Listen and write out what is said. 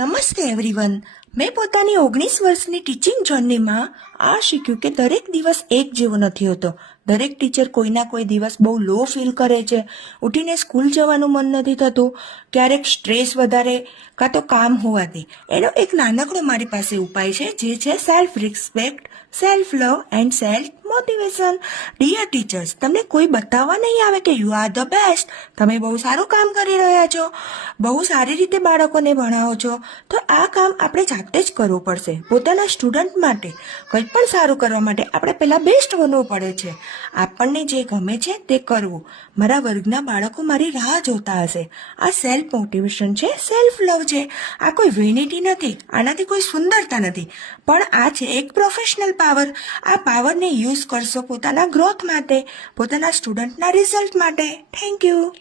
નમસ્તે એવરીવન. મેં પોતાની 19 વર્ષની ટીચિંગ જર્નીમાં આ શીખ્યું કે દરેક દિવસ એક જેવો નથી હોતો. દરેક ટીચર કોઈના કોઈ દિવસ બહુ લો ફીલ કરે છે, ઉઠીને સ્કૂલ જવાનું મન નથી થતું, ક્યારેક સ્ટ્રેસ વધારે કાં તો કામ હોવાથી. એનો એક નાનકડો મારી પાસે ઉપાય છે, જે છે self respect, self love and self motivation. Dear teachers, તમને કોઈ બતાવવા નહીં આવે કે યુ આર ધ બેસ્ટ, તમે બહુ સારું કામ કરી રહ્યા છો, બહુ સારી રીતે બાળકોને ભણાવો છો, તો આ કામ આપણે જાતે જ કરવું પડશે. પોતાના સ્ટુડન્ટ માટે કંઈ પણ સારું કરવા માટે આપણે પહેલાં બેસ્ટ બનવું પડે છે. આપણને જે ગમે છે તે કરવું. મારા વર્ગના બાળકો મારી રાહ જોતા હશે. આ સેલ્ફ મોટિવેશન છે, સેલ્ફ લવ છે. આ કોઈ વેનિટી નથી, આનાથી કોઈ સુંદરતા નથી, પણ આ છે એક પ્રોફેશનલ પાવર. આ પાવરને યુઝ કરશો પોતાના ગ્રોથ માટે, પોતાના સ્ટુડન્ટના રિઝલ્ટ માટે. Thank you.